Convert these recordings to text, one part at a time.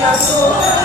a sua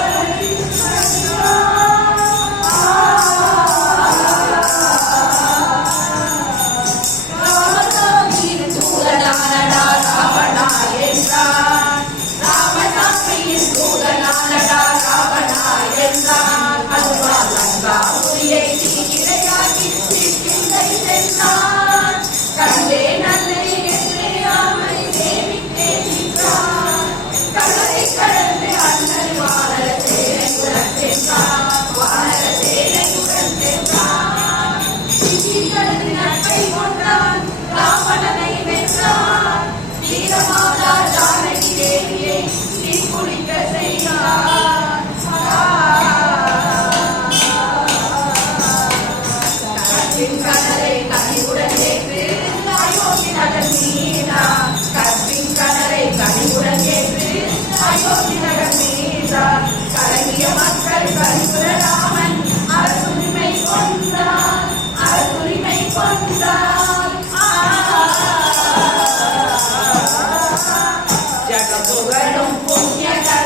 Jaga, go right on, go, yeah,